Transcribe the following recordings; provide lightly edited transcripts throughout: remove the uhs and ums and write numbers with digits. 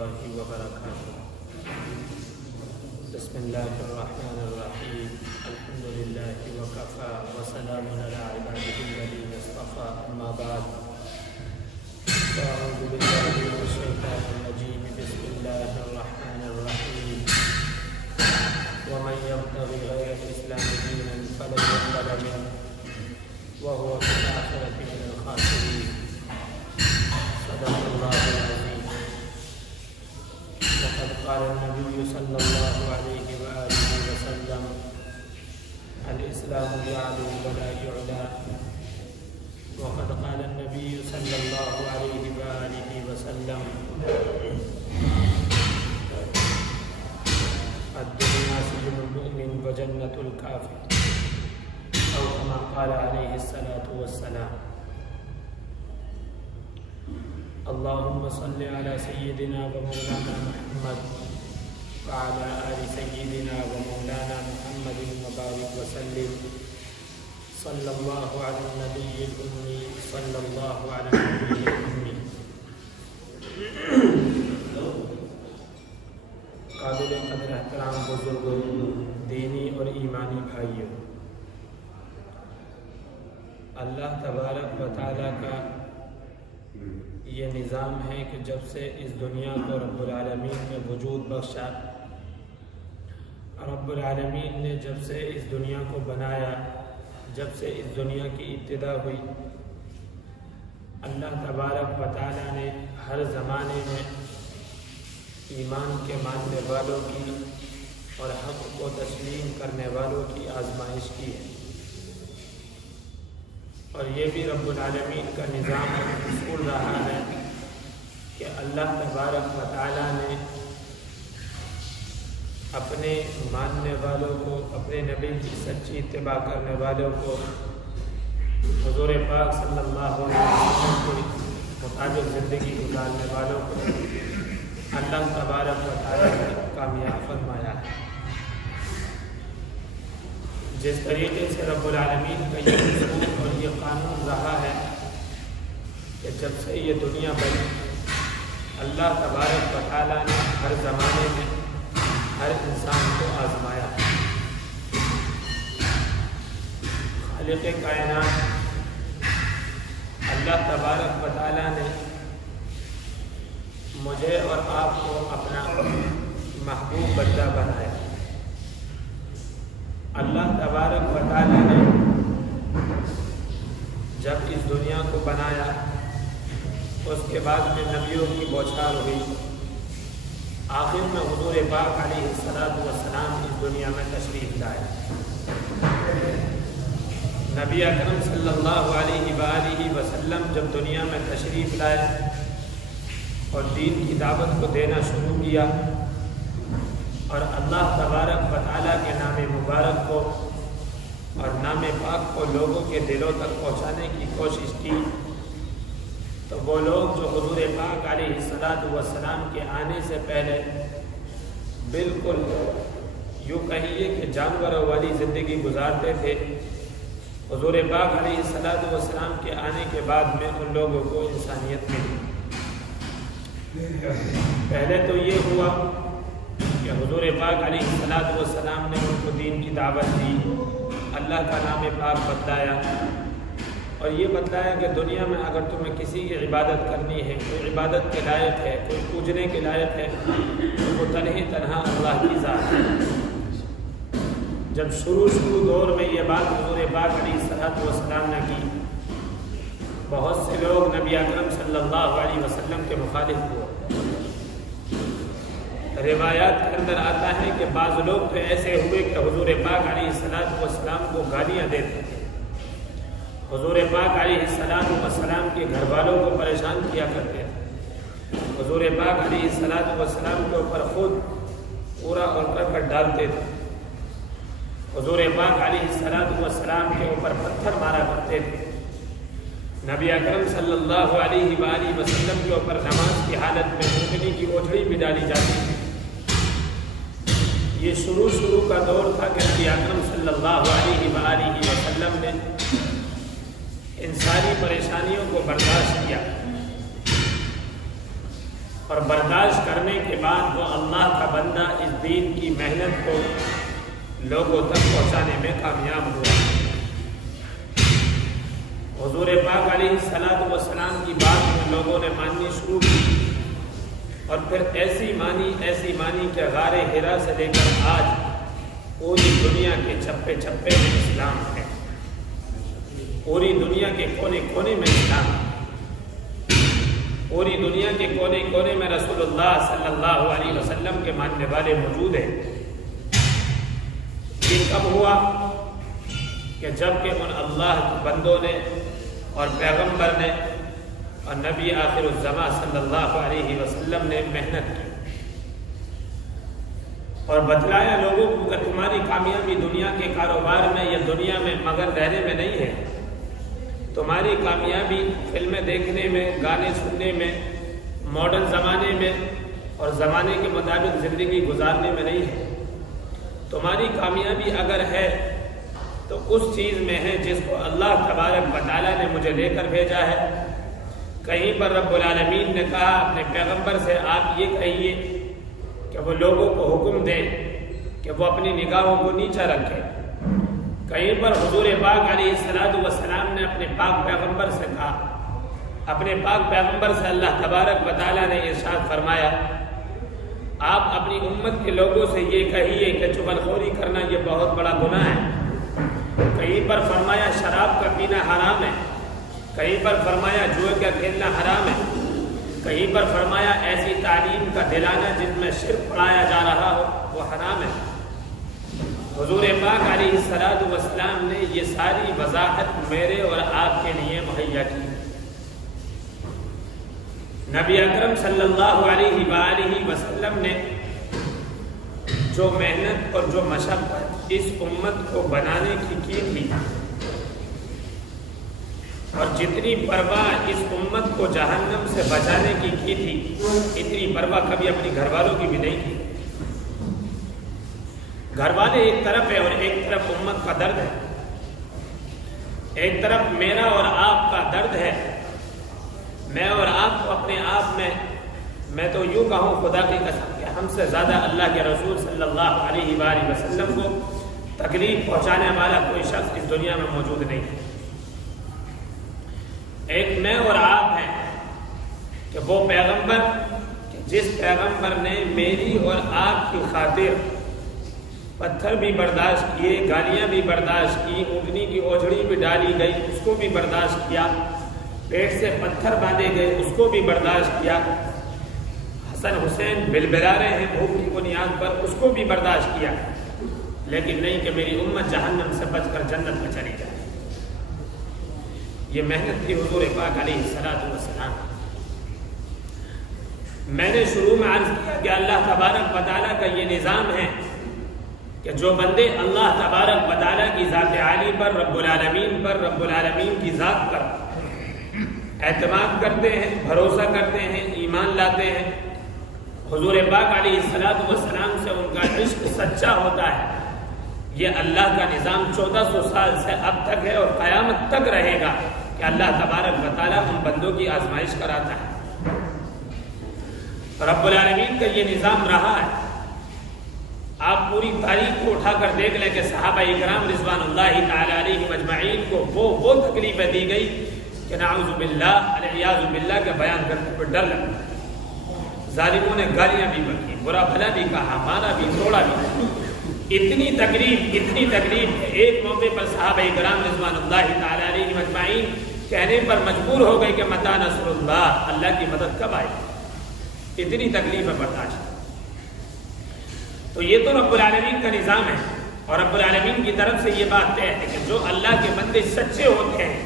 الله وبركاته. بسم الله الرحمن الرحيم. الحمد لله وكفى وسلام على عباده الذين اصطفى. أما بعد فأعوذ بالله من الشيطان الرجيم. بسم الله الرحمن الرحيم. ومن يبتغي غير الإسلام دينا فلن يقبل منه وهو في الآخرة من الخاسرين. صدق الله العظيم. وقد قال النبي صلى الله عليه وآله وسلم: الإسلام يعلو ولا يعلى. وقد قال النبي صلى الله عليه وآله وسلم: الدنيا سجن المؤمن وجنة الكافر، أو كما قال عليه الصلاة والسلام. اللهم صل على سيدنا ومولانا محمد وعلى آل سيدنا ومولانا محمد وبارك وسلم. صلى الله على النبي الأمي. صلى الله على النبي الأمي. قابل قدر احترام بزرگوں، دینی اور ایمانی بھائیوں، اللہ تبارک و تعالیٰ کا یہ نظام ہے کہ جب سے اس دنیا کو رب العالمین نے وجود بخشا، رب العالمین نے جب سے اس دنیا کو بنایا، جب سے اس دنیا کی ابتدا ہوئی، اللہ تبارک و تعالیٰ نے ہر زمانے میں ایمان کے ماننے والوں کی اور حق کو تسلیم کرنے والوں کی آزمائش کی ہے. اور یہ بھی رب العالمین کا نظام اور اصول رہا ہے کہ اللہ تبارک و تعالیٰ نے اپنے ماننے والوں کو، اپنے نبی کی سچی اتباع کرنے والوں کو، حضور پاک صلی اللہ علیہ وسلم کے مطابق زندگی گزارنے والوں کو اللہ تبارک و تعالیٰ نے کامیاب فرمایا ہے. جس طریقے سے رب العالمین کا یہ اصول اور یہ قانون رہا ہے کہ جب سے یہ دنیا بنی، اللہ تبارک و تعالیٰ نے ہر زمانے میں ہر انسان کو آزمایا. خالق کائنات اللہ تبارک و تعالیٰ نے مجھے اور آپ کو اپنا محبوب بندہ بنایا. اللہ تبارک و تعالیٰ نے جب اس دنیا کو بنایا، اس کے بعد میں نبیوں کی بوچھار ہوئی، آخر میں حضور پاک علیہ السلام اس دنیا میں تشریف لائے. نبی اکرم صلی اللہ علیہ وآلہ وسلم جب دنیا میں تشریف لائے اور دین کی دعوت کو دینا شروع کیا اور اللہ تبارک و تعالیٰ کے نام مبارک کو اور نام پاک کو لوگوں کے دلوں تک پہنچانے کی کوشش کی، تو وہ لوگ جو حضور پاک علیہ السلام کے آنے سے پہلے بالکل یوں کہیے کہ جانوروں والی زندگی گزارتے تھے، حضور پاک علیہ السلام کے آنے کے بعد میں ان لوگوں کو انسانیت ملی. پہلے تو یہ ہوا کہ حضور پاک علیہ السلام نے ان کو دین کی دعوت دی، اللہ کا نام پاک بتلایا اور یہ بتلایا کہ دنیا میں اگر تمہیں کسی کی عبادت کرنی ہے، کوئی عبادت کے لائق ہے، کوئی پوجنے کے لائق ہے، تو وہ تنہا اللہ کی ذات ہے. جب شروع دور میں یہ بات حضور پاک علیہ السلام نے کی، بہت سے لوگ نبی اکرم صلی اللہ علیہ وسلم کے مخالف ہوئے. روایات کے اندر آتا ہے کہ بعض لوگ تو ایسے ہوئے کہ حضور پاک علیہ السلام کو گالیاں دیتے تھے، حضور پاک علیہ السلام کے گھر والوں کو پریشان کیا کرتے تھے، حضور پاک علیہ السلام کے اوپر خود پورا اور کر ڈالتے تھے، حضور پاک علیہ السلام کے اوپر پتھر مارا کرتے تھے، نبی اکرم صلی اللہ علیہ وآلہ وسلم کے اوپر نماز کی حالت میں اونٹنی کی اوجھڑی بھی ڈالی جاتی تھی. یہ شروع کا دور تھا کہ نبی اکرم صلی اللہ علیہ وآلہ وسلم نے ان ساری پریشانیوں کو برداشت کیا. اور برداشت کرنے کے بعد وہ اللہ کا بندہ اس دین کی محنت کو لوگوں تک پہنچانے میں کامیاب ہوا۔ حضور پاک علیہ الصلوۃ والسلام کی بات لوگوں نے ماننی شروع کی، اور پھر ایسی مانی کہ غار حرا سے لے کر آج پوری دنیا کے چپے چپے میں اسلام ہے، پوری دنیا کے کونے کونے میں اسلام ہے، پوری دنیا کے کونے کونے میں رسول اللہ صلی اللہ علیہ وسلم کے ماننے والے موجود ہیں۔ یہ کب ہوا کہ جب کہ ان اللہ کے بندوں نے اور پیغمبر نے اور نبی آخر الزماں صلی اللہ علیہ وسلم نے محنت کی اور بتلایا لوگوں کو کہ تمہاری کامیابی دنیا کے کاروبار میں یا دنیا میں مگر رہنے میں نہیں ہے، تمہاری کامیابی فلمیں دیکھنے میں، گانے سننے میں، ماڈرن زمانے میں اور زمانے کے مطابق زندگی گزارنے میں نہیں ہے، تمہاری کامیابی اگر ہے تو اس چیز میں ہے جس کو اللہ تبارک و تعالیٰ نے مجھے لے کر بھیجا ہے۔ کہیں پر رب العالمین نے کہا اپنے پیغمبر سے آپ یہ کہیے کہ وہ لوگوں کو حکم دیں کہ وہ اپنی نگاہوں کو نیچا رکھیں۔ کہیں پر حضور پاک علیہ الصلوۃ والسلام نے اپنے پاک پیغمبر سے کہا، اپنے پاک پیغمبر سے اللہ تبارک و تعالیٰ نے ارشاد فرمایا آپ اپنی امت کے لوگوں سے یہ کہیے کہ چغلخوری کرنا یہ بہت بڑا گناہ ہے۔ کہیں پر فرمایا شراب کا پینا حرام ہے، کہیں پر فرمایا جوئے کا کھیلنا حرام ہے، کہیں پر فرمایا ایسی تعلیم کا دلانا جس میں شرک پڑھایا جا رہا ہو وہ حرام ہے۔ حضور پاک علیہ الصلوۃ والسلام نے یہ ساری وضاحت میرے اور آپ کے لیے مہیا کی۔ نبی اکرم صلی اللہ علیہ وآلہ وسلم نے جو محنت اور جو مشقت اس امت کو بنانے کی تھی اور جتنی پرواہ اس امت کو جہنم سے بچانے کی تھی، اتنی پرواہ کبھی اپنی گھر والوں کی بھی نہیں کی۔ گھر والے ایک طرف ہے اور ایک طرف امت کا درد ہے، ایک طرف میرا اور آپ کا درد ہے۔ میں اور آپ کو اپنے آپ میں تو یوں کہوں خدا کی قسم کہ ہم سے زیادہ اللہ کے رسول صلی اللہ علیہ وآلہ وسلم کو تکلیف پہنچانے والا کوئی شخص اس دنیا میں موجود نہیں ہے۔ ایک میں اور آپ ہیں کہ وہ پیغمبر جس پیغمبر نے میری اور آپ کی خاطر پتھر بھی برداشت کیے، گالیاں بھی برداشت کی، اونٹنی کی اوجھڑی بھی ڈالی گئی اس کو بھی برداشت کیا، پیٹ سے پتھر باندھے گئے اس کو بھی برداشت کیا، حسن حسین بلبلا رہے ہیں بھوک کی بنیاد پر اس کو بھی برداشت کیا، لیکن نہیں کہ میری امت جہنم سے بچ کر جنت میں چلی جائے۔ یہ محنت تھی حضور پاک علیہ الصلوۃ والسلام۔ میں نے شروع میں عرض کیا کہ اللہ تبارک و تعالیٰ کا یہ نظام ہے کہ جو بندے اللہ تبارک و تعالیٰ کی ذات عالی پر، رب العالمین کی ذات پر اعتماد کرتے ہیں، بھروسہ کرتے ہیں، ایمان لاتے ہیں، حضور پاک علیہ الصلوۃ والسلام سے ان کا عشق سچا ہوتا ہے، یہ اللہ کا نظام 1400 سال سے اب تک ہے اور قیامت تک رہے گا کہ اللہ تبارک و تعالیٰ ان بندوں کی آزمائش کراتا ہے۔ رب العالمین کا یہ نظام رہا ہے۔ آپ پوری تاریخ کو اٹھا کر دیکھ لیں کہ صحابہ اکرام رضوان اللہ تعالی علیہم اجمعین کو وہ تکلیفیں دی گئی کہ نعوذ باللہ علیاذ باللہ کے بیان کرنے پر ڈر لگتا۔ ظالموں نے گالیاں بھی بکی، برا بھلا بھی کہا، مارا بھی، توڑا بھی، اتنی تکلیف ایک موقع پر صحابہ اکرام رضوان اللہ تعالی علیہم اجمعین کہنے پر مجبور ہو گئے کہ متی نصر اللہ، اللہ کی مدد کب آئے؟ اتنی تکلیفیں برداشت۔ تو یہ تو رب العالمین کا نظام ہے، اور رب العالمین کی طرف سے یہ بات طے ہے کہ جو اللہ کے بندے سچے ہوتے ہیں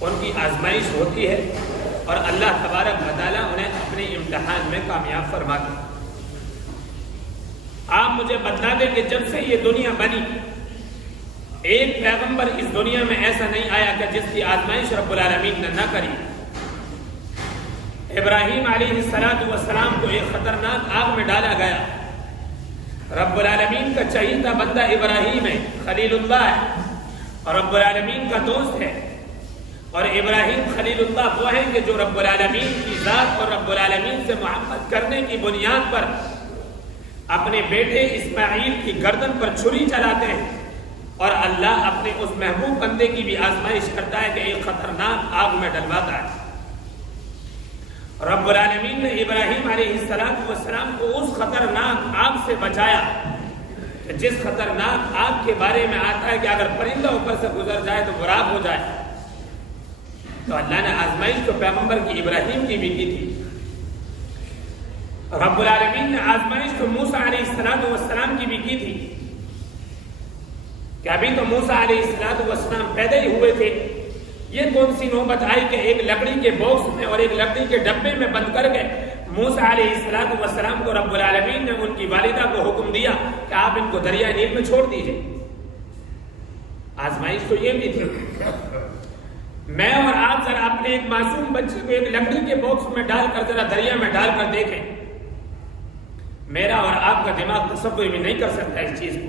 ان کی آزمائش ہوتی ہے اور اللہ تبارک و تعالیٰ انہیں اپنے امتحان میں کامیاب فرماتے ہیں۔ آپ مجھے بتا دیں کہ جب سے یہ دنیا بنی ایک پیغمبر اس دنیا میں ایسا نہیں آیا کہ جس کی آزمائش رب العالمین نے نہ کری۔ ابراہیم علیہ السلام کو ایک خطرناک آگ میں ڈالا گیا، رب العالمین کا چہیتا بندہ ابراہیم ہے، خلیل اللہ ہے اور رب العالمین کا دوست ہے، اور ابراہیم خلیل اللہ وہ ہیں کہ جو رب العالمین کی ذات اور رب العالمین سے محبت کرنے کی بنیاد پر اپنے بیٹے اسماعیل کی گردن پر چھری چلاتے ہیں، اور اللہ اپنے اس محبوب بندے کی بھی آزمائش کرتا ہے کہ ایک خطرناک آگ میں ڈلواتا ہے۔ رب العالمین نے ابراہیم علیہ السلام کو اس خطرناک آگ سے بچایا کہ جس خطرناک آگ کے بارے میں آتا ہے کہ اگر پرندہ اوپر سے گزر جائے تو براب ہو جائے۔ تو اللہ نے آزمائش تو پیغمبر کی ابراہیم کی بھی کی تھی، رب العالمین نے آزمائش تو موسیٰ علیہ السلام کی بھی کی تھی کہ ابھی تو موسیٰ علیہ السلام پیدا ہی ہوئے تھے، یہ کون سی نوبت آئی کہ ایک لکڑی کے باکس میں اور ایک لکڑی کے ڈبے میں بند کر کے موسیٰ علیہ السلام کو رب العالمین نے ان کی والدہ کو حکم دیا کہ آپ ان کو دریا نیل میں چھوڑ دیجئے۔ آزمائش تو یہ بھی تھی۔ میں اور آپ ذرا اپنے ایک معصوم بچے کو ایک لکڑی کے باکس میں ڈال کر ذرا دریا میں ڈال کر دیکھیں، میرا اور آپ کا دماغ تصور بھی نہیں کر سکتا اس چیز کو۔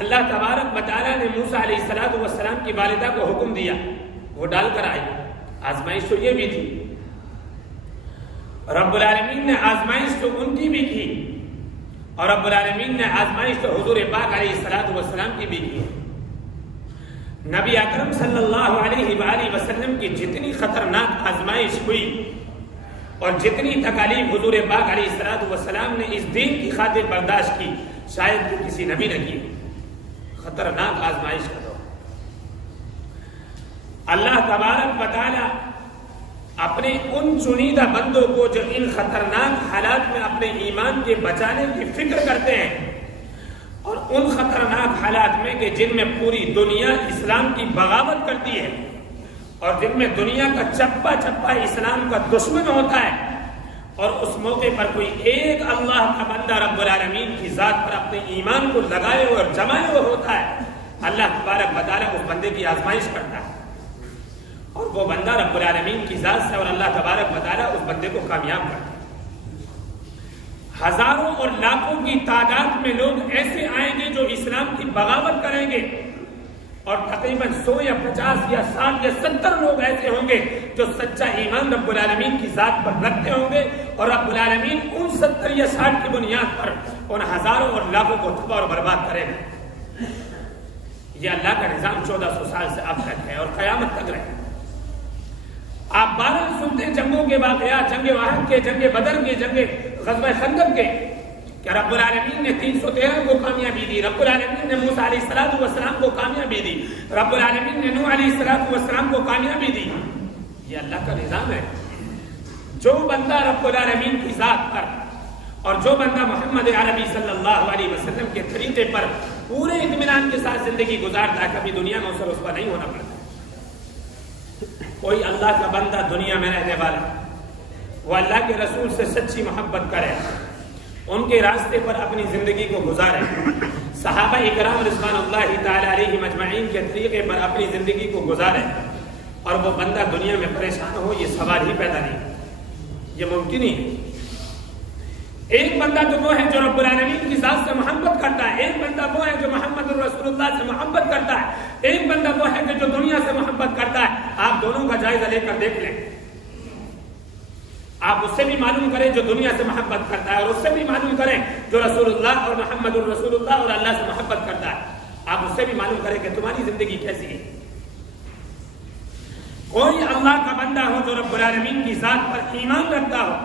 اللہ تبارک و تعالیٰ نے موسیٰ علیہ السلام کی والدہ کو حکم دیا، وہ ڈال کر آئی۔ آزمائش تو یہ بھی تھی۔ رب العالمین نے آزمائش تو ان کی بھی کی، اور رب العالمین نے آزمائش تو حضور پاک علیہ السلام کی بھی کی۔ نبی اکرم صلی اللہ علیہ وآلہ وسلم کی جتنی خطرناک آزمائش ہوئی اور جتنی تکالیف حضور پاک علیہ السلام نے اس دین کی خاطر برداشت کی، شاید کہ کسی نبی نے کی۔ خطرناک آزمائش کا دور۔ اللہ تبارک و تعالی اپنے ان چنیدہ بندوں کو جو ان خطرناک حالات میں اپنے ایمان کے بچانے کی فکر کرتے ہیں، اور ان خطرناک حالات میں کہ جن میں پوری دنیا اسلام کی بغاوت کرتی ہے اور جن میں دنیا کا چپا چپا اسلام کا دشمن ہوتا ہے، اور اس موقع پر کوئی ایک اللہ کا بندہ رب العالمین کی ذات پر اپنے ایمان کو لگائے ہوئے اور جمائے ہوئے ہوتا ہے، اللہ تبارک و تعالیٰ اس بندے کی آزمائش کرتا ہے، اور وہ بندہ رب العالمین کی ذات سے اور اللہ تبارک و تعالیٰ اس بندے کو کامیاب کرتا ہے۔ ہزاروں اور لاکھوں کی تعداد میں لوگ ایسے آئیں گے جو اسلام کی بغاوت کریں گے، اور تقریباً 100 یا 50 یا 60 یا 70 لوگ ایسے ہوں گے جو سچا ایمان رب العالمین کی ذات پر رکھتے ہوں گے، اور رب العالمین ان 70 یا 60 کی بنیاد پر ان ہزاروں اور لاکھوں کو تباہ اور برباد کرے گا۔ یہ اللہ کا نظام 1400 سال سے اب تک ہے اور قیامت تک رہے۔ آپ 12 سنتے جنگوں کے واقعات، جنگ احد کے، جنگ بدر کے، جنگ غزوہ خندق کے، کہ رب العالمین نے 313 کو کامیابی دی، رب العالمین نے موسیٰ علیہ السلام کو کامیابی دی، رب العالمین نے نوح علیہ السلام کو کامیابی دی۔ یہ اللہ کا نظام ہے۔ جو بندہ رب العالمین کی ذات پر اور جو بندہ محمد عربی صلی اللہ علیہ وسلم کے طریقے پر پورے اطمینان کے ساتھ زندگی گزارتا ہے، کبھی دنیا میں اسے رسوا نہیں ہونا پڑتا۔ کوئی اللہ کا بندہ دنیا میں رہنے والا وہ اللہ کے رسول سے سچی محبت کرے، ان کے راستے پر اپنی زندگی کو گزارے، صحابہ اکرام رضوان اللہ تعالی علیہم اجمعین کے طریقے پر اپنی زندگی کو گزارے، اور وہ بندہ دنیا میں پریشان ہو، یہ سوال ہی پیدا نہیں، یہ ممکن ہی ہے۔ ایک بندہ تو وہ ہے جو رب العالمین کی ذات سے محبت کرتا ہے، ایک بندہ وہ ہے جو محمد الرسول اللہ سے محبت کرتا ہے، ایک بندہ وہ ہے کہ جو دنیا سے محبت کرتا ہے۔ آپ دونوں کا جائزہ لے کر دیکھ لیں، آپ اس سے بھی معلوم کریں جو دنیا سے محبت کرتا ہے، اور اس سے بھی معلوم کریں جو رسول اللہ اور محمد الرسول اللہ اور اللہ سے محبت کرتا ہے۔ آپ اس سے بھی معلوم کریں کہ تمہاری زندگی کیسی ہے۔ کوئی اللہ کا بندہ ہو جو رب العالمین کی ذات پر ایمان رکھتا ہو،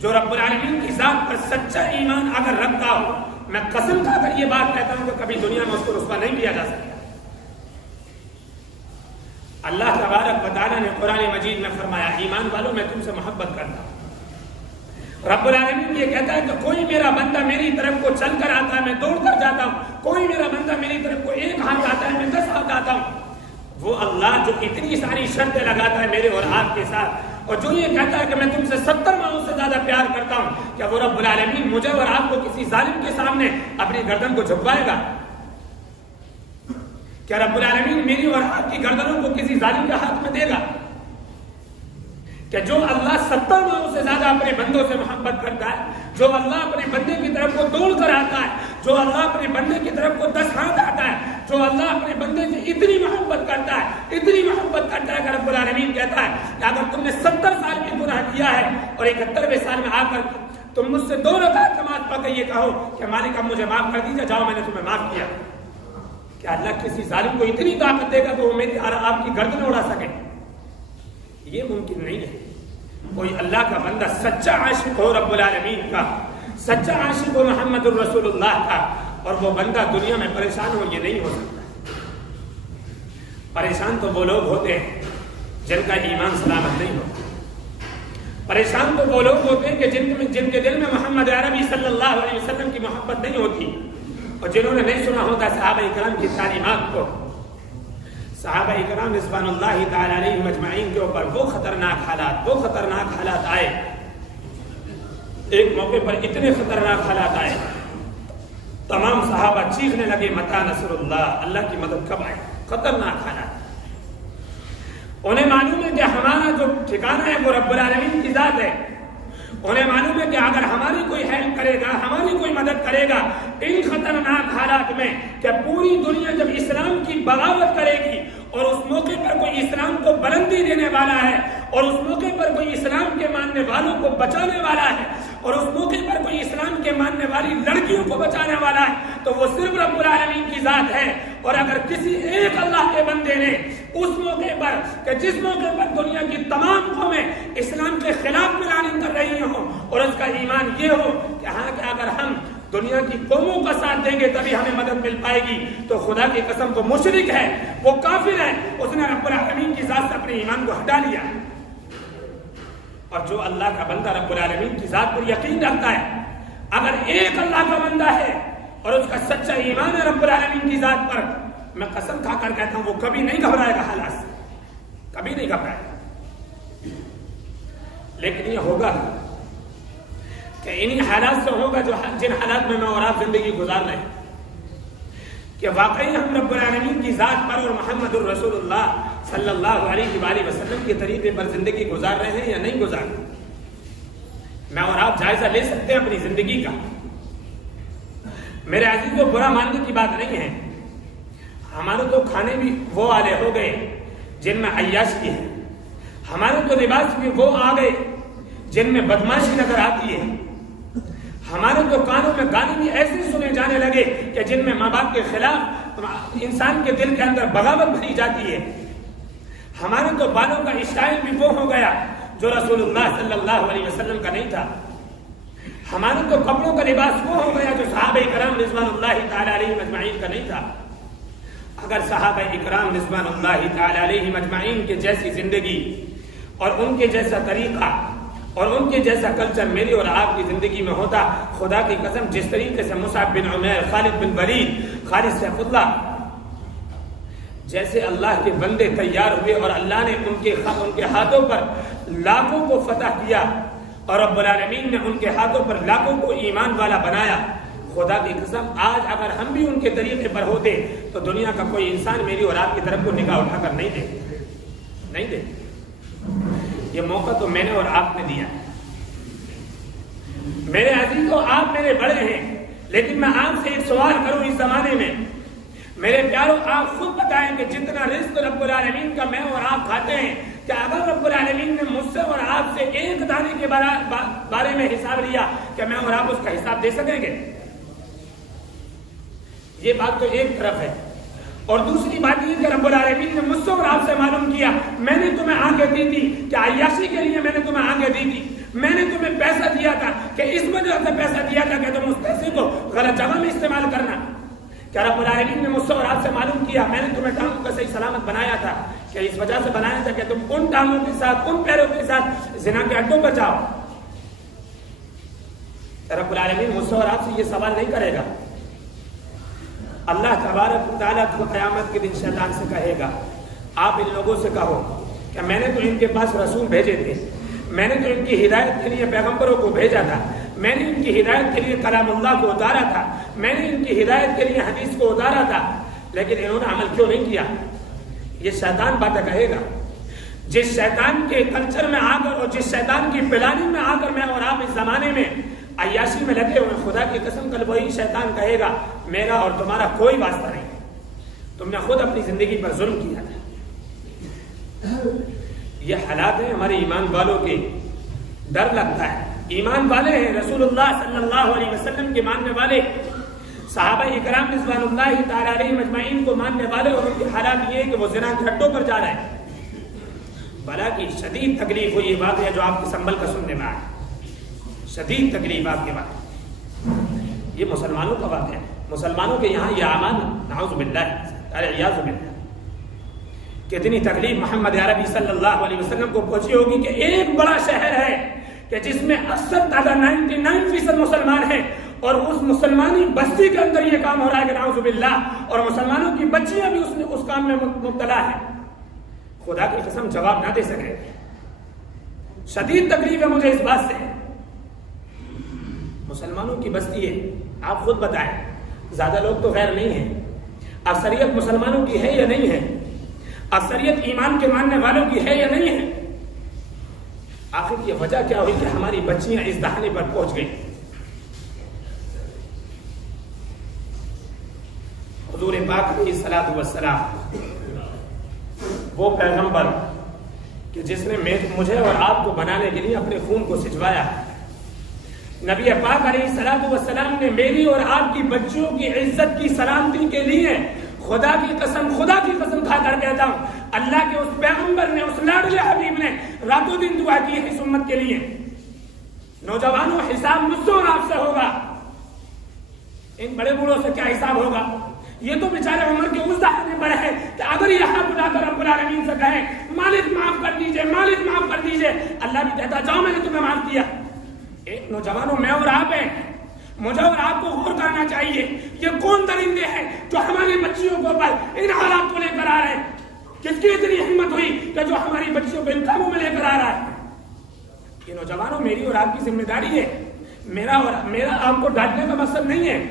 جو رب العالمین کی ذات پر سچا ایمان اگر رکھتا ہو، میں قسم کھا کر یہ بات کہتا ہوں کہ کبھی دنیا میں اس کو رسوا نہیں کیا جا سکتا۔ اللہ تبارک و تعالیٰ نے قرآن مجید میں فرمایا، ایمان والوں میں تم سے محبت کرتا ہوں۔ رب العالمین یہ کہتا ہے کہ کوئی میرا بندہ میری طرف کو چل کر آتا ہے، میں دوڑ کر جاتا ہوں، کوئی میرا بندہ میری طرف کو 1 ہاتھ آتا ہے، میں 10 ہاتھ آتا ہوں۔ وہ اللہ جو اتنی ساری شرطیں لگاتا ہے میرے اور آپ کے ساتھ، اور جو یہ کہتا ہے کہ میں تم سے 70 ماہوں سے زیادہ پیار کرتا ہوں، کیا وہ رب العالمین مجھے اور آپ کو کسی ظالم کے سامنے اپنی گردن کو جھکوائے گا؟ کیا رب العالمین میری اور آپ کی گردنوں کو کسی ظالم کے ہاتھ میں دے گا؟ کہ جو اللہ 70 ماہوں سے زیادہ اپنے بندوں سے محبت کرتا ہے، جو اللہ اپنے بندے کی طرف کو دوڑ کر آتا ہے، جو اللہ اپنے بندے کی طرف کو 10 ہاتھ آتا ہے، جو اللہ اپنے بندے سے اتنی محبت کرتا ہے، اتنی محبت کرتا ہے کہ رب العالمین کہتا ہے کہ اگر تم نے 70 سال بھی گناہ کیا ہے اور 71ویں سال میں آ کر تم مجھ سے 2 رکعت نماز پڑھ کے یہ کہو کہ مالک اب مجھے معاف کر دیجیے، جاؤ میں نے تمہیں معاف کیا، کیا اللہ کسی ظالم کو اتنی طاقت دے گا کہ وہ میری اور آپ کی گردن اڑا سکے؟ یہ ممکن نہیں ہے۔ کوئی اللہ کا بندہ سچا عاشق ہو رب العالمین کا، سچا عاشق ہو محمد الرسول اللہ کا، اور وہ بندہ دنیا میں پریشان ہو، یہ نہیں ہو سکتا۔ پریشان تو وہ لوگ ہوتے ہیں جن کا ایمان سلامت نہیں ہوتا، پریشان تو وہ لوگ ہوتے ہیں کہ جن کے دل میں محمد عربی صلی اللہ علیہ وسلم کی محبت نہیں ہوتی، اور جنہوں نے نہیں سنا ہوتا صحابہ کرام کی تعلیمات کو۔ صحابہ کرام رضوان اللہ تعالی علیہم اجمعین کے اوپر وہ خطرناک حالات آئے، ایک موقع پر اتنے خطرناک حالات آئے، تمام صحابہ چیخنے لگے متی نصر اللہ، اللہ کی مدد کب آئے؟ خطرناک حالات۔ انہیں معلوم ہے کہ ہمارا جو ٹھکانہ ہے وہ رب العالمین کی ذات ہے، انہیں معلوم ہے کہ اگر ہماری کوئی ہیلپ کرے گا، ہماری کوئی مدد کرے گا ان خطرناک حالات میں، کہ پوری دنیا جب اسلام کی بغاوت کرے گی اور اس موقع پر کوئی اسلام کو بلندی دینے والا ہے، اور اس موقع پر کوئی اسلام کے ماننے والوں کو بچانے والا ہے، اور اس موقع پر کوئی اسلام کے ماننے والی لڑکیوں کو بچانے والا ہے، تو وہ صرف رب العالمین کی ذات ہے۔ اور اگر کسی ایک اللہ کے بندے نے اس موقع پر، کہ جس موقع پر دنیا کی تمام قومیں اسلام کے خلاف اعلان کر رہی ہوں، اور اس کا ایمان یہ ہو کہ ہاں کہ اگر ہم دنیا کی قوموں کا ساتھ دیں گے تبھی ہمیں مدد مل پائے گی، تو خدا کی قسم وہ مشرک ہے، وہ کافر ہے، اس نے رب العالمین کی ذات سے اپنے ایمان کو ہٹا لیا۔ اور جو اللہ کا بندہ رب العالمین کی ذات پر یقین رکھتا ہے، اگر ایک اللہ کا بندہ ہے اور اس کا سچا ایمان ہے رب العالمین کی ذات پر، میں قسم کھا کر کہتا ہوں وہ کبھی نہیں گھبرائے گا حالات سے، کبھی نہیں گھبرائے گا۔ لیکن یہ ہوگا کہ انہی حالات سے ہوگا جن حالات میں اور آپ زندگی گزار رہے ہیں، کہ واقعی ہم رب العالمین کی ذات پر اور محمد الرسول اللہ صلی اللہ علیہ وآلہ وسلم کے طریقے پر زندگی گزار رہے ہیں یا نہیں گزار رہے۔ میں اور آپ جائزہ لے سکتے ہیں اپنی زندگی کا۔ میرے عزیز کو برا ماننے کی بات نہیں ہے، ہمارے تو کھانے بھی وہ والے ہو گئے جن میں عیاشی ہے، ہمارے تو لباس بھی وہ آ گئے جن میں بدماشی نظر آتی ہے، ہمارے تو کانوں میں گانے بھی ایسے سنے جانے لگے کہ جن میں ماں باپ کے خلاف انسان کے دل کے اندر بغاوت بھری جاتی ہے، ہمارے تو بالوں کا اسٹائل بھی وہ ہو گیا جو رسول اللہ صلی اللہ علیہ وسلم کا نہیں تھا، ہمارے تو کپڑوں کا لباس وہ ہو گیا جو صحابہ کرام رضوان اللہ تعالی علیہم اجمعین کا نہیں تھا۔ اگر صحابہ کرام رضوان اللہ تعالی علیہم اجمعین کے جیسی زندگی اور ان کے جیسا طریقہ اور ان کے جیسا کلچر میری اور آپ کی زندگی میں ہوتا، خدا کی قسم جس طریقے سے مصعب بن عمیر، خالد بن ولید، خالد سیف اللہ جیسے اللہ کے بندے تیار ہوئے اور اللہ نے ان کے ہاتھوں پر لاکھوں کو فتح کیا اور رب العالمین نے ان کے ہاتھوں پر لاکھوں کو ایمان والا بنایا، خدا کی قسم آج اگر ہم بھی ان کے طریقے پر ہوتے تو دنیا کا کوئی انسان میری اور آپ کی طرف کو نگاہ اٹھا کر نہیں دے۔ یہ موقع تو میں نے اور آپ نے دیا۔ میرے عزیزوں، آپ میرے بڑے ہیں، لیکن میں آپ سے ایک سوال کروں اس زمانے میں، میرے پیاروں آپ خود بتائیں کہ جتنا رزق رب العالمین کا میں اور آپ کھاتے ہیں، کہ اگر رب العالمین نے مجھ سے اور آپ سے ایک دانے کے بارے میں حساب لیا کہ میں اور آپ اس کا حساب دے سکیں گے؟ یہ بات تو ایک طرف ہے، اور دوسری بات یہ کہ رب العالمین نے مجھ سے اور آپ سے معلوم کیا، میں نے تمہیں آنکھیں دی تھی کہ عیاشی کے لیے میں نے تمہیں آنکھیں دی تھی، میں نے تمہیں پیسہ دیا تھا کہ اس وجہ سے پیسہ دیا تھا کہ تم اس پیسے کو غلط جگہ میں استعمال کرنا۔ کیا رب العالمین نے مجھ سے اور آپ سے معلوم کیا میں نے تمہیں ٹانگوں کا صحیح سلامت بنایا تھا کہ اس وجہ سے بنایا تھا کہ تم ان ٹانگوں کے ساتھ، ان پیروں کے ساتھ زنا کے اڈوں پر جاؤ؟ رب العالمین مجھ سے اور آپ سے یہ سوال نہیں کرے گا۔ اللہ تبارک و تعالیٰ کو قیامت کے دن شیطان سے کہے گا، آپ ان لوگوں سے کہو کہ میں نے تو ان کے پاس رسول بھیجے تھے، میں نے تو ان کی ہدایت کے لیے پیغمبروں کو بھیجا تھا، میں نے ان کی ہدایت کے لیے کلام اللہ کو اتارا تھا، میں نے ان کی ہدایت کے لیے حدیث کو اتارا تھا، لیکن انہوں نے عمل کیوں نہیں کیا؟ یہ شیطان باتیں کہے گا۔ جس شیطان کے کلچر میں آ کر اور جس شیطان کی پلاننگ میں آ کر میں اور آپ اس زمانے میں عیاشی میں لگے ہوئے. خدا کی قسم کل وہی شیطان کہے گا میرا اور تمہارا کوئی واسطہ نہیں, تم نے خود اپنی زندگی پر ظلم کیا تھا. یہ حالات ہیں ہمارے ایمان والوں کے. ڈر لگتا ہے. ایمان والے ہیں, رسول اللہ صلی اللہ علیہ وسلم کے ماننے والے, صحابہ اکرام رضوان اللہ تعالی علیہم اجمعین کو ماننے والے, اور ان کے حالات یہ کہ وہ زنا کے اڈوں پر جا رہے ہیں. بلا کی شدید تکلیف ہوئی. یہ بات ہے جو آپ کے سنبھل کر سننے میں آئے. شدید تکلیف آپ کے بات. یہ مسلمانوں کا بات ہے. مسلمانوں کے یہاں یہ اعمال نعوذ باللہ اعوذ باللہ. کتنی تکلیف محمد عربی صلی اللہ علیہ وسلم کو پہنچی ہوگی کہ ایک بڑا شہر ہے کہ جس میں اکثر تعداد 99% مسلمان ہیں, اور اس مسلمانی بستی کے اندر یہ کام ہو رہا ہے کہ نعوذ باللہ, اور مسلمانوں کی بچیاں بھی اس کام میں مبتلا ہیں. خدا کی قسم جواب نہ دے سکے. شدید تکلیف ہے مجھے اس بات سے. مسلمانوں کی بستی ہے, آپ خود بتائیں, زیادہ لوگ تو غیر نہیں ہیں. اکثریت مسلمانوں کی ہے یا نہیں ہے؟ اکثریت ایمان کے ماننے والوں کی ہے یا نہیں ہے؟ آخر یہ وجہ کیا ہوئی کہ ہماری بچیاں اس دہانے پر پہنچ گئی؟ حضور پاک علیہ الصلوۃ والسلام وہ پیغمبر کہ جس نے مجھے اور آپ کو بنانے کے لیے اپنے خون کو سجوایا. نبی پاک علیہ الصلوۃ والسلام نے میری اور آپ کی بچیوں کی عزت کی سلامتی کے لیے خدا کی قسم کھا کر کہتا ہوں, اللہ کے اس پیغمبر نے, اس لاڈلے حبیب نے راتوں دن دعا کی ہے اس امت کے لیے. نوجوانوں, حساب مجھ سے اور آپ سے ہوگا. ان بڑے بوڑھوں سے کیا حساب ہوگا؟ یہ تو بیچارے عمر کے اس دہانے پر ہے کہ اگر یہاں بلا کر رب العالمین سے کہیں مالک معاف کر دیجئے, مالک معاف کر دیجئے, اللہ بھی کہتا جاؤ میں نے تمہیں معاف کیا. ایک نوجوانوں, میں اور آپ ہیں, مجھے اور آپ کو غور کرنا چاہیے. یہ کون درندے ہیں جو ہماری بچیوں کو پر ان حالات کو لے کر آ رہے ہیں؟ کس کی اتنی ہمت ہوئی کہ جو ہماری بچیوں کو ان کاموں میں لے کر آ رہا ہے؟ یہ نوجوانوں, میری اور آپ کی ذمہ داری ہے. میرا آپ کو ڈانٹنے کا مقصد نہیں ہے.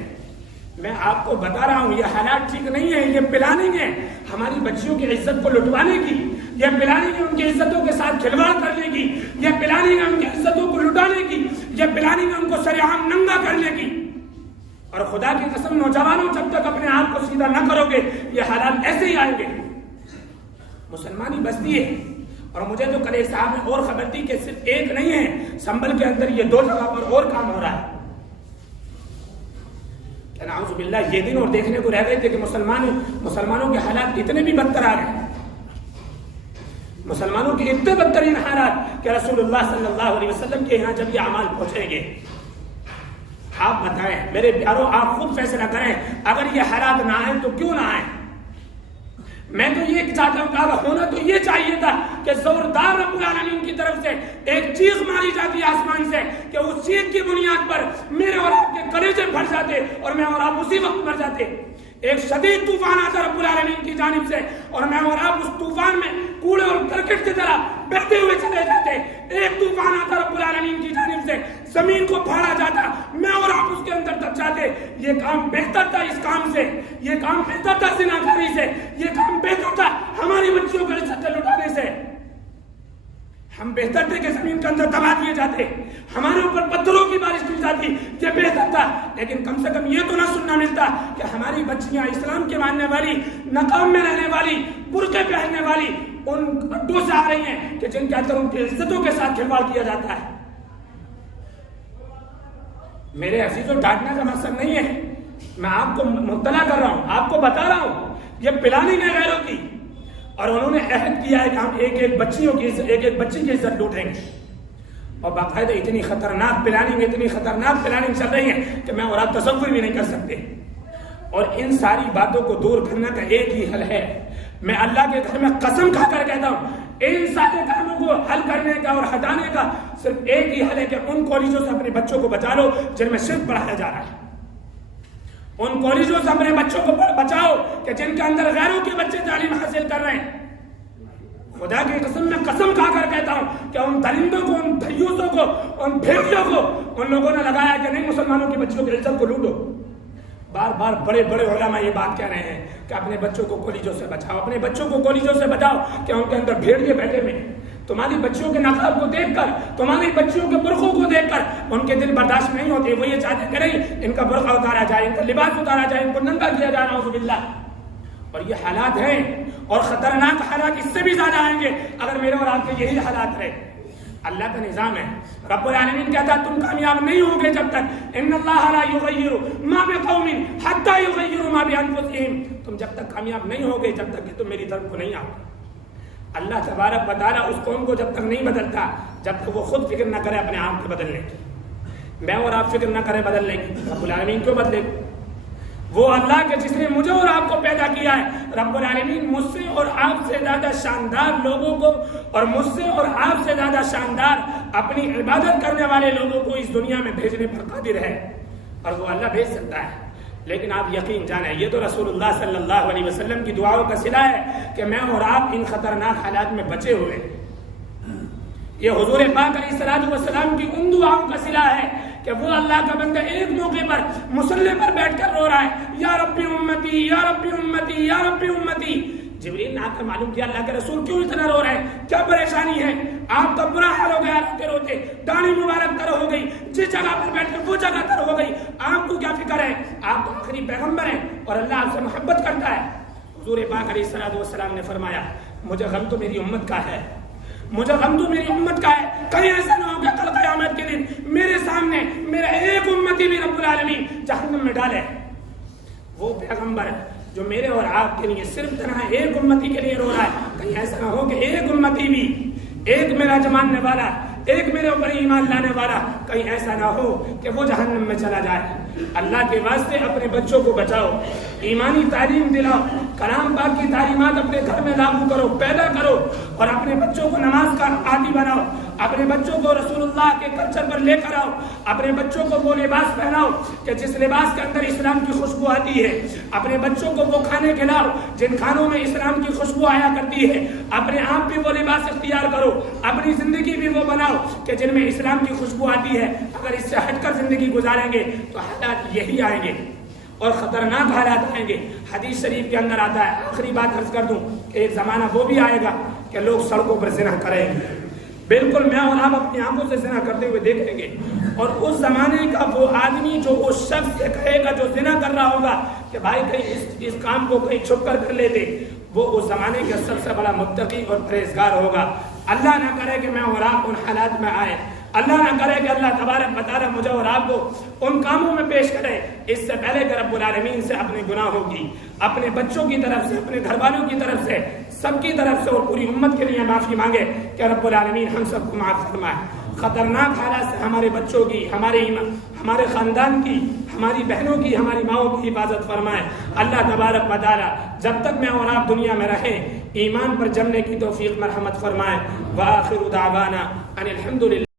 میں آپ کو بتا رہا ہوں یہ حالات ٹھیک نہیں ہے. یہ پلاننگ ہے ہماری بچیوں کی عزت کو لٹوانے کی. یہ پلاننگ ہے ان کی عزتوں کے ساتھ کھلواڑ کرنے کی. یہ پلاننگ ہے ان کی عزتوں کو لٹانے کی. یہ پلاننگ ہے ان کو سرعام ننگا کرنے کی. اور خدا کی قسم نوجوانوں, جب تک اپنے آپ کو سیدھا نہ کرو گے یہ حالات ایسے ہی آئیں گے. مسلمانی بستی ہے, اور مجھے تو کل ایک صاحب نے اور خبر دی کہ صرف ایک نہیں ہے, سنبل کے اندر یہ 2 جگہ پر اور کام ہو رہا ہے. نعوذ باللہ, یہ دن اور دیکھنے کو رہ گئے تھے کہ مسلمانوں کے حالات اتنے بھی بدتر آ گئے. مسلمانوں کے اتنے بدترین حالات کہ رسول اللہ صلی اللہ علیہ وسلم کے یہاں جب یہ اعمال پہنچیں گے, آپ بتائیں میرے پیاروں, آپ خود فیصلہ کریں. اگر یہ حالات نہ آئیں تو کیوں نہ آئیں؟ میں تو یہ چاہتا ہوں کہ ہونا تو یہ چاہیے تھا کہ زوردار رب العالمین کی طرف سے ایک چیخ ماری جاتی آسمان سے کہ اس چیخ کی بنیاد پر میرے اور آپ کے کلیجے پھٹ جاتے اور میں اور آپ اسی وقت مر جاتے. ایک شدید طوفان آتا رب العالمین کی جانب سے, اور میں اور آپ اس طوفان میں کوڑے اور کرکٹ کی طرح بہتے ہوئے چلے جاتے. ایک طوفان آتا رب العالمین کی جانب سے, زمین کو پھاڑا جاتا, میں اور آپ اس کے اندر تک جاتے. یہ کام بہتر تھا اس کام سے, یہ کام بہتر تھا زناکاری سے, یہ کام بہتر تھا ہماری بچیوں کو عزت لٹانے سے. ہم بہتر تھے کہ زمین کے اندر دبا دیے جاتے, ہمارے اوپر پتھروں کی بارش کی جاتی, یہ بہتر تھا. لیکن کم سے کم یہ تو نہ سننا ملتا کہ ہماری بچیاں اسلام کے ماننے والی, نقاب میں رہنے والی, برقعے پہننے والی ان اڈوں سے آ رہی ہیں کہ جن کے اندر ان کی عزتوں کے ساتھ کھلواڑ کیا جاتا ہے. میرے عزیزوں, ڈانٹنے کا مقصد نہیں ہے, میں آپ کو مطلع کر رہا ہوں, آپ کو بتا رہا ہوں یہ پلاننگ ہے غیروں کی. اور انہوں نے عہد کیا ہے کہ ہم ایک بچی کی عزت لوٹیں گے. اور باقاعدہ اتنی خطرناک پلاننگ چل رہی ہے کہ میں اور آپ تصور بھی نہیں کر سکتے. اور ان ساری باتوں کو دور کرنے کا ایک ہی حل ہے. میں اللہ کے گھر میں قسم کھا کر کہتا ہوں, ان سارے کاموں کو حل کرنے کا اور ہٹانے کا صرف ایک ہی حل ہے کہ ان کالجوں سے اپنے بچوں کو بچا لو جن میں شرک پڑھایا جا رہا ہے. ان کالجوں سے اپنے بچوں کو بچاؤ کہ جن کے اندر غیروں کے بچے تعلیم حاصل کر رہے ہیں. خدا کی قسم میں قسم کھا کر کہتا ہوں کہ ان درندوں کو, ان دھیوسوں کو, ان بھیڑیوں کو ان لوگوں نے لگایا کہ نہیں مسلمانوں کی بچیوں کی عزت کو لوٹو. بار بار بڑے بڑے علماء یہ بات کہہ رہے ہیں کہ اپنے بچوں کو کالجوں سے بچاؤ, اپنے بچوں کو کالجوں سے بچاؤ کہ ان کے اندر بھیڑیے بیٹھے ہوئے. تمہاری بچیوں کے نقاب کو دیکھ کر, تمہاری بچیوں کے برقعوں کو دیکھ کر ان کے دل برداشت نہیں ہوتے، وہ یہ چاہتے کہ نہیں ان کا برقع اتارا جائے، ان کا لباس اتارا جائے، ان کو ننگا کیا جائے، نعوذ باللہ۔ اور یہ حالات ہیں، اور خطرناک حالات اس سے بھی زیادہ آئیں گے اگر میرے اور آپ کے یہی حالات رہے۔ اللہ کا نظام ہے، رب العالمین کہتا ہے تم کامیاب نہیں ہوگے جب تک ان اللہ لا یغیر ما بقوم حتی یغیروا ما بانفسہم، تم جب تک کامیاب نہیں ہوگے جب تک کہ تم میری طرف کو نہیں آؤ۔ اللہ تبارک و تعالیٰ اس قوم کو جب تک نہیں بدلتا جب تک وہ خود فکر نہ کرے اپنے آپ کو بدلنے کی، میں اور آپ فکر نہ کریں بدلنے کی، رب العالمین کیوں بدلے؟ وہ اللہ کے جس نے مجھے اور آپ کو پیدا کیا ہے، رب العالمین مجھ سے اور آپ سے زیادہ شاندار لوگوں کو اور مجھ سے اور آپ سے زیادہ شاندار اپنی عبادت کرنے والے لوگوں کو اس دنیا میں بھیجنے پر قادر ہے، اور وہ اللہ بھیج سکتا ہے۔ لیکن آپ یقین جانیں یہ تو رسول اللہ صلی اللہ علیہ وسلم کی دعاؤں کا صلہ ہے کہ میں اور آپ ان خطرناک حالات میں بچے ہوئے۔ یہ حضور پاک علیہ الصلوۃ والسلام کی ان دعاؤں کا صلہ ہے کہ وہ اللہ کا بندہ ایک موقع پر مصلی پر بیٹھ کر رو رہا ہے، یا ربی امتی یا ربی امتی یا ربی امتی۔ جبریل نے آ کر معلوم کیا اللہ کے رسول کیوں اتنا رو رہے ہیں، کیا پریشانی ہے؟ آپ کا برا حال ہو گیا روتے روتے، داڑھی مبارک تر ہو گئی، جس جگہ پر بیٹھ کر وہ جگہ تر ہو گئی، آپ کو کیا فکر ہے؟ آپ تو آخری پیغمبر ہیں اور اللہ آپ سے محبت کرتا ہے۔ حضور پاک علیہ الصلوۃ والسلام نے فرمایا مجھے غم تو میری امت کا ہے، مجھے غم تو میری امت کا ہے، کہیں ایسا نہ ہو کہ کل قیامت کے دن میرے سامنے میرا ایک امتی بھی رب العالمین جہنم میں ڈالے۔ وہ پیغمبر جو میرے اور آپ کے لیے صرف تنہا ایک امتی کے لیے رو رہا ہے، کہیں ایسا نہ ہو کہ ایک امتی بھی، ایک میرا ماننے والا، ایک میرے اوپر ایمان لانے والا، کہیں ایسا نہ ہو کہ وہ جہنم میں چلا جائے۔ اللہ کے واسطے اپنے بچوں کو بچاؤ، ایمانی تعلیم دلاؤ، کلام پاک کی تعلیمات اپنے گھر میں لاگو کرو، پیدا کرو، اور اپنے بچوں کو نماز کا عادی بناؤ، اپنے بچوں کو رسول اللہ کے کلچر پر لے کر آؤ، اپنے بچوں کو وہ لباس پہناؤ کہ جس لباس کے اندر اسلام کی خوشبو آتی ہے، اپنے بچوں کو وہ کھانے کھلاؤ جن کھانوں میں اسلام کی خوشبو آیا کرتی ہے، اپنے آپ بھی وہ لباس اختیار کرو، اپنی زندگی بھی وہ بناؤ کہ جن میں اسلام کی خوشبو آتی ہے۔ اگر اس سے ہٹ کر زندگی گزاریں گے تو حالات یہی آئیں گے اور خطرناک حالات آئیں گے۔ حدیث شریف کے اندر آتا ہے، آخری بات عرض کر دوں کہ ایک زمانہ وہ بھی آئے گا کہ لوگ سڑکوں پر زنا کریں گے، بالکل میں اور آپ اپنی آنکھوں سے زنا کرتے ہوئے دیکھیں گے، اور اس زمانے کا وہ آدمی جو اس شخص سے کہے گا جو زنا کر رہا ہوگا کہ بھائی کہیں اس کام کو کہیں چھپ کر لیتے، وہ اس زمانے کا سب سے بڑا متقی اور پرہیزگار ہوگا۔ اللہ نہ کرے کہ میں اور آپ ان حالات میں آئے، اللہ نہ کرے کہ اللہ تبارک و تعالیٰ مجھے اور آپ کو ان کاموں میں پیش کرے اس سے پہلے کہ رب العالمین سے اپنے گناہوں کی، اپنے بچوں کی طرف سے، اپنے گھر والوں کی طرف سے، سب کی طرف سے اور پوری امت کے لیے معافی مانگے کہ رب العالمین ہم سب کو معاف فرمائے۔ خطرناک حالات سے ہمارے بچوں کی، ہمارے خاندان کی، ہماری بہنوں کی، ہماری ماؤں کی حفاظت فرمائے۔ اللہ تبارک و تعالیٰ جب تک میں اور آپ دنیا میں رہیں ایمان پر جمنے کی توفیق مرحمت فرمائے۔ وآخر دعوانا ان الحمد للہ۔